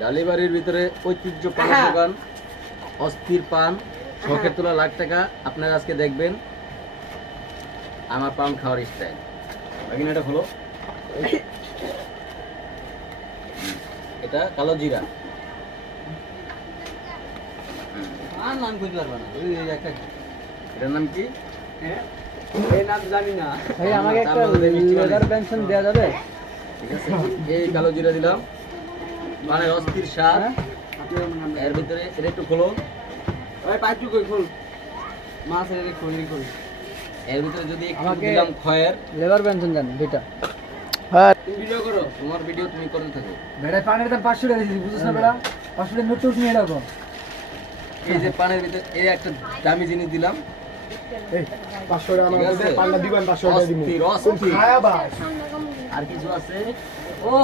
ডালিবাড়ির ভিতরে ঐতিহ্য পান দোকান, অস্থির পান, শখের তোলা লাখ টাকা। আপনারা আজকে দেখবেন আমার পান খাওয়ার স্টাইল। বাকি এটা হলো এটা কালো জিরা। আর নাম খুঁজতে পারবে না, ওই একটা এটার নাম কি? এই নাম জানি না ভাই আমাকে একটা লেদার পেনশন দেওয়া যাবে? ঠিক আছে, এই কালো জিরা দিলাম, মানে অস্থির স্বাদ। এর ভিতরে এটা একটু খোলো, ওই পাইপটু কই খোল মাছের এর খোলি খোল। এর ভিতরে যদি একটু আমাকে দিলাম খয়ের। লেবার পেনশন জানি দুইটা। তুমি ভিডিও করো। তোমার ভিডিও তুমি করতে থাকো। বেড়ায় পানের দাম 500 টাকা দিয়েছি, বুঝছ না বেড়া? 500 টাকা নোট নিয়ে রাখো। এই যে পানের ভিতরে এই একটা দামি জিনিস দিলাম। এই 500 টাকা ঠিক আমাকে আছে? পান্না দিবেন, 500 টাকা দিবেন। অস্থির, অস্থির। খায়া বাস। আর কিছু আছে? ও